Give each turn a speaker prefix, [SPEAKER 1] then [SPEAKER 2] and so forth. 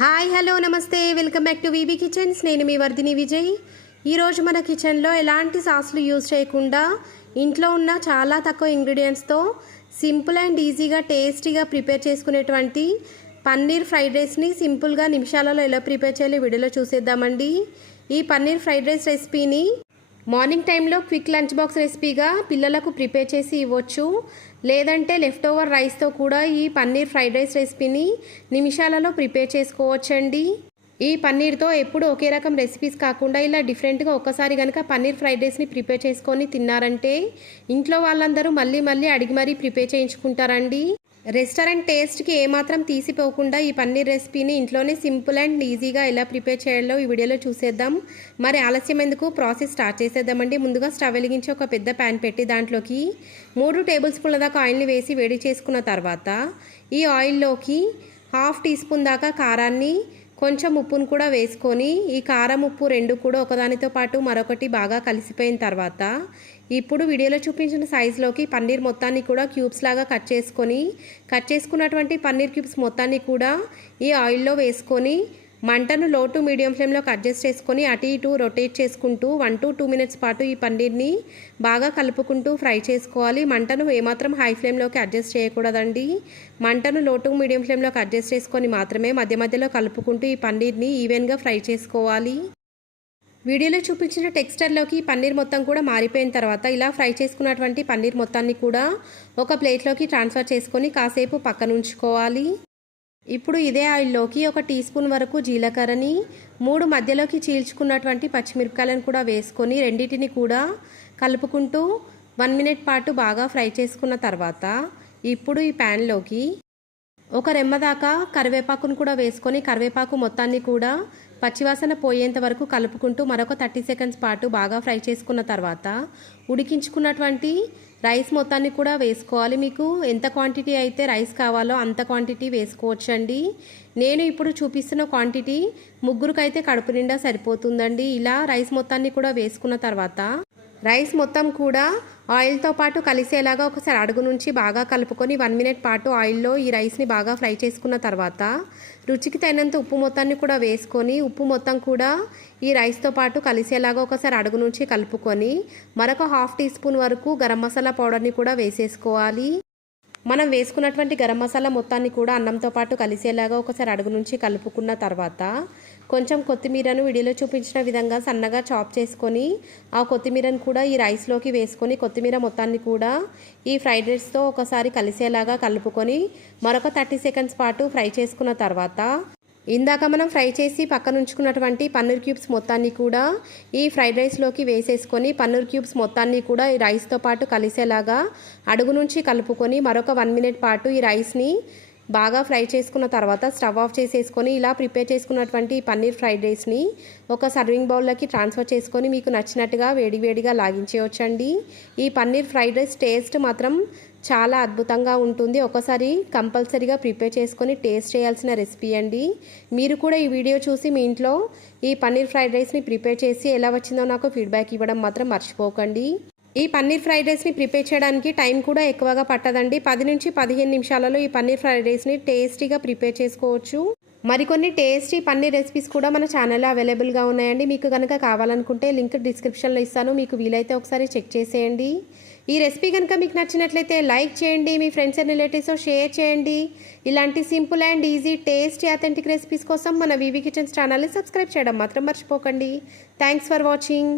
[SPEAKER 1] Hi hello నమస్తే. Welcome back to VB kitchens. నేను మీ వర్ధిని విజయ్. ఈరోజు మన కిచెన్లో ఎలాంటి సాస్లు యూజ్ చేయకుండా ఇంట్లో ఉన్న చాలా తక్కువ ఇంగ్రీడియంట్స్తో సింపుల్ అండ్ ఈజీగా టేస్టీగా ప్రిపేర్ చేసుకునేటువంటి పన్నీర్ ఫ్రైడ్ రైస్ని సింపుల్గా నిమిషాలలో ఎలా ప్రిపేర్ చేయాలో వీడియోలో చూసేద్దామండి. ఈ పన్నీర్ ఫ్రైడ్ రైస్ రెసిపీని మార్నింగ్ టైంలో క్విక్ లంచ్ బాక్స్ రెసిపీగా పిల్లలకు ప్రిపేర్ చేసి ఇవ్వచ్చు. లేదంటే లెఫ్ట్ ఓవర్ రైస్తో కూడా ఈ పన్నీర్ ఫ్రైడ్ రైస్ రెసిపీని నిమిషాలలో ప్రిపేర్ చేసుకోవచ్చండి. ఈ పన్నీర్తో ఎప్పుడు ఒకే రకం రెసిపీస్ కాకుండా ఇలా డిఫరెంట్గా ఒక్కసారి కనుక పన్నీర్ ఫ్రైడ్ రైస్ని ప్రిపేర్ చేసుకొని తిన్నారంటే ఇంట్లో వాళ్ళందరూ మళ్ళీ మళ్ళీ అడిగి మరీ ప్రిపేర్ చేయించుకుంటారండి. రెస్టారెంట్ టేస్ట్కి ఏమాత్రం తీసిపోకుండా ఈ పన్నీర్ రెసిపీని ఇంట్లోనే సింపుల్ అండ్ ఈజీగా ఎలా ప్రిపేర్ చేయాలో ఈ వీడియోలో చూసేద్దాం. మరి ఆలస్యం ఎందుకు? ప్రాసెస్ స్టార్ట్ చేసేద్దామండి. ముందుగా స్టవ్ వెలిగించి ఒక పెద్ద ప్యాన్ పెట్టి దాంట్లోకి మూడు టేబుల్ స్పూన్ల దాకా ఆయిల్ని వేసి వేడి చేసుకున్న తర్వాత ఈ ఆయిల్లోకి హాఫ్ టీ స్పూన్ దాకా కారాన్ని కొంచెం ఉప్పును కూడా వేసుకొని ఈ కారం ఉప్పు రెండు కూడా ఒకదానితో పాటు మరొకటి బాగా కలిసిపోయిన తర్వాత ఇప్పుడు వీడియోలో చూపించిన సైజులోకి పన్నీర్ మొత్తాన్ని కూడా క్యూబ్స్ లాగా కట్ చేసుకొని కట్ చేసుకున్నటువంటి పన్నీర్ క్యూబ్స్ మొత్తాన్ని కూడా ఈ ఆయిల్లో వేసుకొని మంటను లో టు మీడియం ఫ్లేమ్లోకి అడ్జస్ట్ చేసుకొని అటు ఇటు రొటేట్ చేసుకుంటూ వన్ టు టూ మినిట్స్ పాటు ఈ పన్నీర్ని బాగా కలుపుకుంటూ ఫ్రై చేసుకోవాలి. మంటను ఏమాత్రం హై ఫ్లేమ్లోకి అడ్జస్ట్ చేయకూడదండి. మంటను లో టు మీడియం ఫ్లేమ్లోకి అడ్జస్ట్ చేసుకొని మాత్రమే మధ్య మధ్యలో కలుపుకుంటూ ఈ పన్నీర్ని ఈవెన్గా ఫ్రై చేసుకోవాలి. వీడియోలో చూపించిన టెక్స్చర్లోకి పన్నీర్ మొత్తం కూడా మారిపోయిన తర్వాత ఇలా ఫ్రై చేసుకున్నటువంటి పన్నీర్ మొత్తాన్ని కూడా ఒక ప్లేట్లోకి ట్రాన్స్ఫర్ చేసుకొని కాసేపు పక్కన ఉంచుకోవాలి. ఇప్పుడు ఇదే ఆయిల్లోకి ఒక టీ స్పూన్ వరకు జీలకర్రని మూడు మధ్యలోకి చీల్చుకున్నటువంటి పచ్చిమిరపకాయలను కూడా వేసుకొని రెండింటిని కూడా కలుపుకుంటూ వన్ మినిట్ పాటు బాగా ఫ్రై చేసుకున్న తర్వాత ఇప్పుడు ఈ ప్యాన్లోకి ఒక రెమ్మ దాకా కరివేపాకును కూడా వేసుకొని కరివేపాకు మొత్తాన్ని కూడా పచ్చివాసన పోయేంత వరకు కలుపుకుంటూ మరొక థర్టీ సెకండ్స్ పాటు బాగా ఫ్రై చేసుకున్న తర్వాత ఉడికించుకున్నటువంటి రైస్ మొత్తాన్ని కూడా వేసుకోవాలి మీకు. ఎంత క్వాంటిటీ అయితే రైస్ కావాలో అంత క్వాంటిటీ వేసుకోవచ్చండి. నేను ఇప్పుడు చూపిస్తున్న క్వాంటిటీ ముగ్గురికైతే కడుపు నిండా సరిపోతుందండి. ఇలా రైస్ మొత్తాన్ని కూడా వేసుకున్న తర్వాత రైస్ మొత్తం కూడా ఆయిల్తో పాటు కలిసేలాగా ఒకసారి అడుగు నుంచి బాగా కలుపుకొని వన్ మినిట్ పాటు ఆయిల్లో ఈ రైస్ని బాగా ఫ్రై చేసుకున్న తర్వాత రుచికి తగినంత ఉప్పు మొత్తాన్ని కూడా వేసుకొని ఉప్పు మొత్తం కూడా ఈ రైస్తో పాటు కలిసేలాగా ఒకసారి అడుగు నుంచి కలుపుకొని మరొక హాఫ్ టీ స్పూన్ వరకు గరం మసాలా పౌడర్ని కూడా వేసేసుకోవాలి. మనం వేసుకున్నటువంటి గరం మసాలా మొత్తాన్ని కూడా అన్నంతో పాటు కలిసేలాగా ఒకసారి అడుగు నుంచి కలుపుకున్న తర్వాత కొంచెం కొత్తిమీరను వీడియోలో చూపించిన విధంగా సన్నగా చాప్ చేసుకొని ఆ కొత్తిమీరను కూడా ఈ రైస్లోకి వేసుకొని కొత్తిమీర మొత్తాన్ని కూడా ఈ ఫ్రైడ్ రైస్తో ఒకసారి కలిసేలాగా కలుపుకొని మరొక థర్టీ సెకండ్స్ పాటు ఫ్రై చేసుకున్న తర్వాత ఇందాక మనం ఫ్రై చేసి పక్కన ఉంచుకున్నటువంటి పన్నీర్ క్యూబ్స్ మొత్తాన్ని కూడా ఈ ఫ్రైడ్ రైస్లోకి వేసేసుకొని పన్నీర్ క్యూబ్స్ మొత్తాన్ని కూడా ఈ రైస్తో పాటు కలిసేలాగా అడుగు నుంచి కలుపుకొని మరొక వన్ మినిట్ పాటు ఈ రైస్ని బాగా ఫ్రై చేసుకున్న తర్వాత స్టవ్ ఆఫ్ చేసేసుకొని ఇలా ప్రిపేర్ చేసుకున్నటువంటి పన్నీర్ ఫ్రైడ్ రైస్ని ఒక సర్వింగ్ బౌల్లోకి ట్రాన్స్ఫర్ చేసుకొని మీకు నచ్చినట్టుగా వేడివేడిగా లాగించేయొచ్చండి. ఈ పన్నీర్ ఫ్రైడ్ రైస్ టేస్ట్ మాత్రం చాలా అద్భుతంగా ఉంటుంది. ఒకసారి కంపల్సరీగా ప్రిపేర్ చేసుకొని టేస్ట్ చేయాల్సిన రెసిపీ అండి. మీరు కూడా ఈ వీడియో చూసి మీ ఇంట్లో ఈ పన్నీర్ ఫ్రైడ్ రైస్ని ప్రిపేర్ చేసి ఎలా వచ్చిందో నాకు ఫీడ్బ్యాక్ ఇవ్వడం మాత్రం మర్చిపోకండి. ఈ పన్నీర్ ఫ్రైడ్ రైస్ని ప్రిపేర్ చేయడానికి టైం కూడా ఎక్కువగా పట్టదండి. పది నుంచి పదిహేను నిమిషాలలో ఈ పన్నీర్ ఫ్రైడ్ రైస్ని టేస్టీగా ప్రిపేర్ చేసుకోవచ్చు. మరికొన్ని టేస్టీ పన్నీర్ రెసిపీస్ కూడా మన ఛానల్లో అవైలబుల్గా ఉన్నాయండి. మీకు కనుక కావాలనుకుంటే లింక్ డిస్క్రిప్షన్లో ఇస్తాను. మీకు వీలైతే ఒకసారి చెక్ చేసేయండి. ఈ రెసిపీ కనుక మీకు నచ్చినట్లయితే లైక్ చేయండి మీ ఫ్రెండ్స్ అండ్ రిలేటివ్స్ షేర్ చేయండి. ఇలాంటి simple and easy tasty authentic recipes కోసం మన వివి కిచెన్స్ ఛానల్ని సబ్స్క్రైబ్ చేయడం మాత్రం మర్చిపోకండి. Thanks for watching.